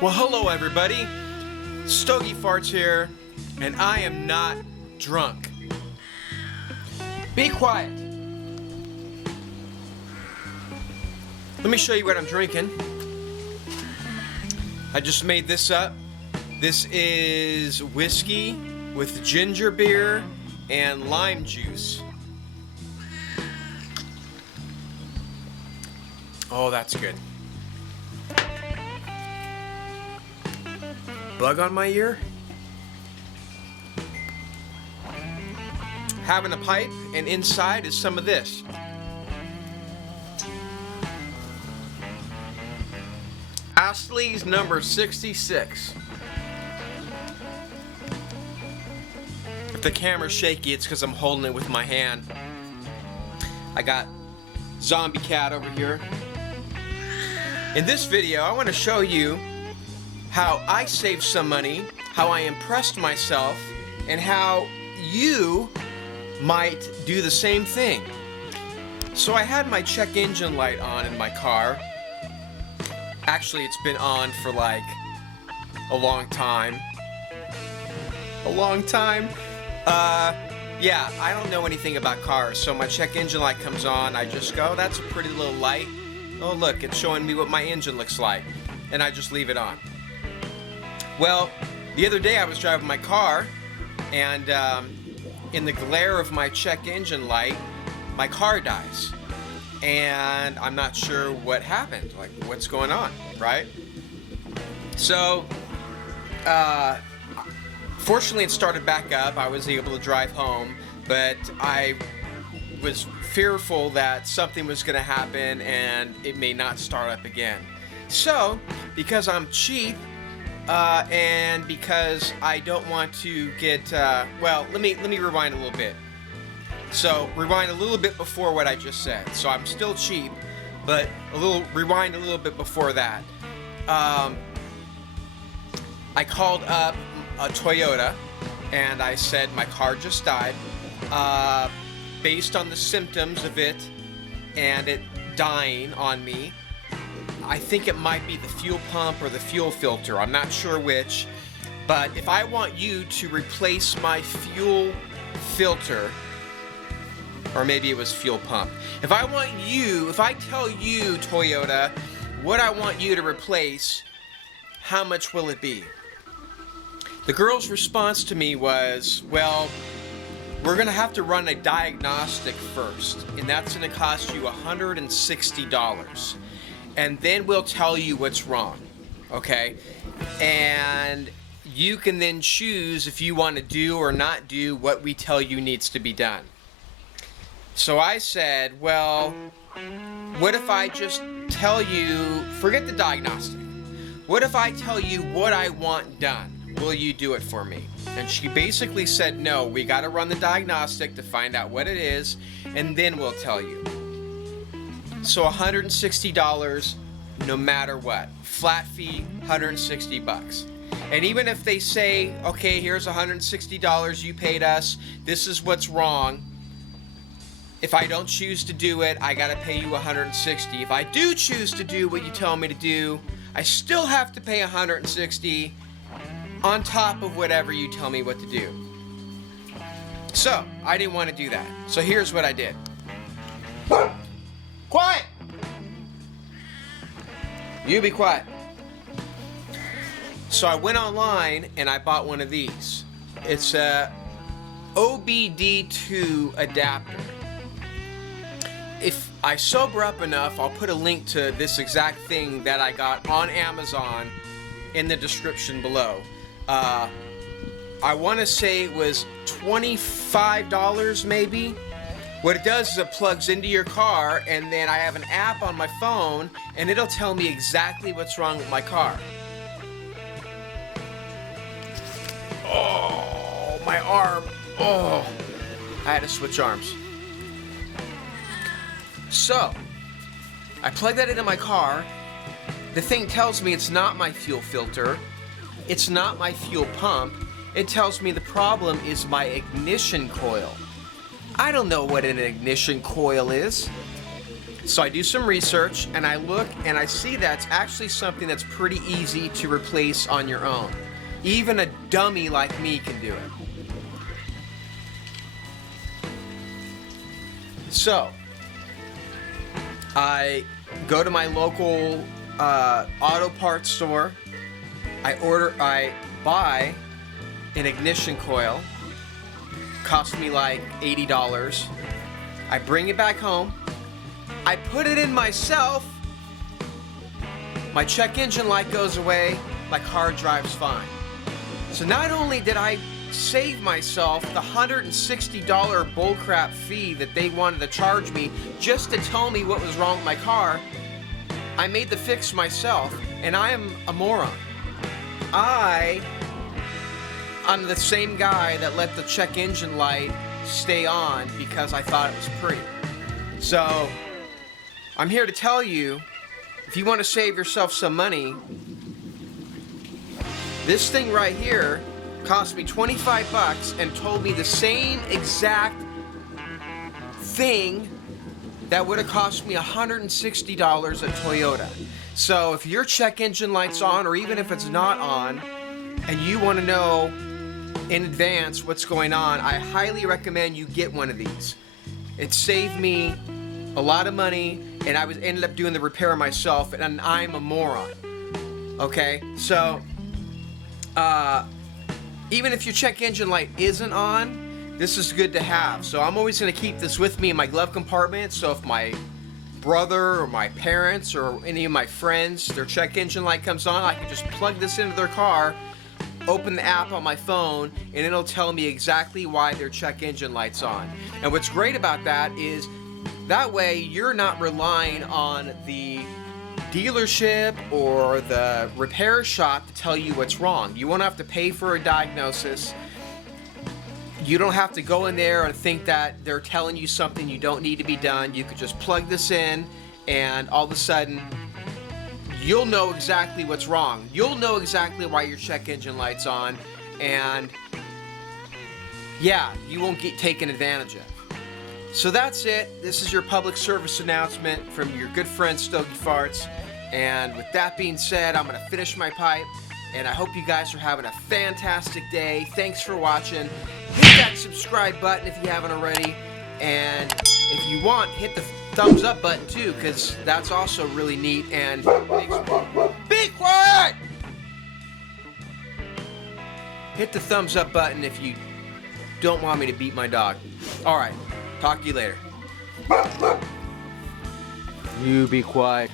Well, hello everybody. Stogie Farts here, and I am not drunk. Be quiet. Let me show you what I'm drinking. I just made this up. This is whiskey with ginger beer and lime juice. Oh, that's good. Bug on my ear? Having a pipe, and inside is some of this. Astley's number 66. If the camera's shaky, it's because I'm holding it with my hand. I got Zombie Cat over here. In this video, I want to show you how I saved some money, how I impressed myself, and how you might do the same thing. So I had my check engine light on in my car. Actually, it's been on for like a long time. Yeah, I don't know anything about cars, so my check engine light comes on, I just go, that's a pretty little light. Oh look, it's showing me what my engine looks like. And I just leave it on. Well, the other day I was driving my car, and in the glare of my check engine light, my car dies. And I'm not sure what happened, like what's going on, right? So, fortunately it started back up. I was able to drive home, but I was fearful that something was going to happen and it may not start up again. So, because I'm cheap, and because I don't want to get, well, let me rewind a little bit. So, rewind a little bit before what I just said. So, I'm still cheap, but rewind a little bit before that. I called up a Toyota, and I said my car just died. Based on the symptoms of it, and it dying on me, I think it might be the fuel pump or the fuel filter. I'm not sure which. But if I want you to replace my fuel filter, or maybe it was fuel pump. If I tell you, Toyota, what I want you to replace, how much will it be? The girl's response to me was, well, we're going to have to run a diagnostic first, and that's going to cost you $160. And then we'll tell you what's wrong, okay? And you can then choose if you want to do or not do what we tell you needs to be done. So I said, well, what if I just tell you, forget the diagnostic. What if I tell you what I want done? Will you do it for me? And she basically said, no, we got to run the diagnostic to find out what it is, and then we'll tell you. So $160 no matter what. Flat fee, 160 bucks. And even if they say, okay, here's $160 you paid us, this is what's wrong. If I don't choose to do it, I got to pay you 160. If I do choose to do what you tell me to do, I still have to pay 160 on top of whatever you tell me what to do. So, I didn't want to do that. So here's what I did. Quiet! You be quiet. So I went online and I bought one of these. It's a OBD2 adapter. If I sober up enough, I'll put a link to this exact thing that I got on Amazon in the description below. I want to say it was $25 maybe. What it does is it plugs into your car, and then I have an app on my phone, and it'll tell me exactly what's wrong with my car. Oh, my arm. Oh, I had to switch arms. So, I plug that into my car. The thing tells me it's not my fuel filter. It's not my fuel pump. It tells me the problem is my ignition coil. I don't know what an ignition coil is. So I do some research and I look and I see that's actually something that's pretty easy to replace on your own. Even a dummy like me can do it. So I go to my local auto parts store. I buy an ignition coil. Cost me like $80. I bring it back home. I put it in myself. My check engine light goes away. My car drives fine. So not only did I save myself the $160 bullcrap fee that they wanted to charge me just to tell me what was wrong with my car, I made the fix myself, and I am a moron. I'm the same guy that let the check engine light stay on because I thought it was pretty. So I'm here to tell you, if you want to save yourself some money, this thing right here cost me 25 bucks and told me the same exact thing that would have cost me $160 at Toyota. So if your check engine light's on, or even if it's not on, and you want to know in advance what's going on, I highly recommend you get one of these. It saved me a lot of money, and I ended up doing the repair myself, and I'm a moron. Okay, so even if your check engine light isn't on, this is good to have. So I'm always going to keep this with me in my glove compartment, so if my brother or my parents or any of my friends, their check engine light comes on, I can just plug this into their car, open the app on my phone, and it'll tell me exactly why their check engine light's on. And what's great about that is that way you're not relying on the dealership or the repair shop to tell you what's wrong. You won't have to pay for a diagnosis. You don't have to go in there and think that they're telling you something you don't need to be done. You could just plug this in, and all of a sudden you'll know exactly what's wrong. You'll know exactly why your check engine light's on, and yeah, you won't get taken advantage of. So that's it. This is your public service announcement from your good friend Stogie Farts. And with that being said, I'm going to finish my pipe. And I hope you guys are having a fantastic day. Thanks for watching. Hit that subscribe button if you haven't already. And if you want, hit the thumbs up button too, because that's also really neat and makes me... Be quiet! Hit the thumbs up button if you don't want me to beat my dog. Alright, talk to you later. You be quiet.